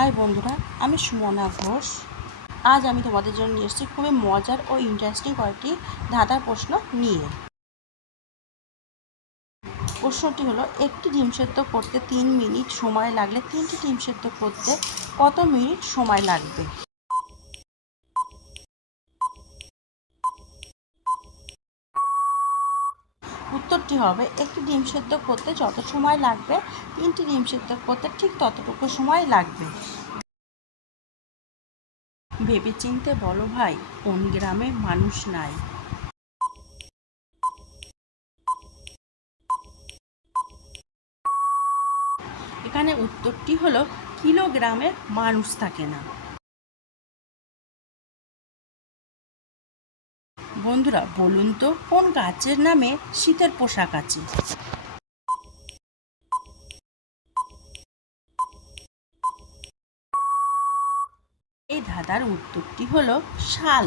High বন্ধুরা, আমি সুমনা ঘোষ। আজ আমি তোমাদের জন্য নিয়ে এসেছি খুবই মজার ও ইন্টারেস্টিং কয়েকটি ধাঁধার প্রশ্ন নিয়ে। প্রশ্নটি হলো, একটি ডিম সেদ্ধ করতে তিন মিনিট সময় লাগলে, তিনটি ডিম সেদ্ধ করতে কত মিনিট সময় লাগবে? উত্তরটি হবে, একটি ডিম সেদ্ধ করতে যত সময় লাগবে, তিনটি ডিম সেদ্ধ করতে ঠিক ততটুকু সময় লাগবে। ভেবে চিনতে বলো ভাই, কোন গ্রামে মানুষ নাই? এখানে উত্তরটি হলো কিলোগ্রামে মানুষ থাকে না। বন্ধুরা বলুন তো কোন গাছের নামে শীতের পোশাক আছে? এই ধাঁধার উত্তরটি হলো শাল।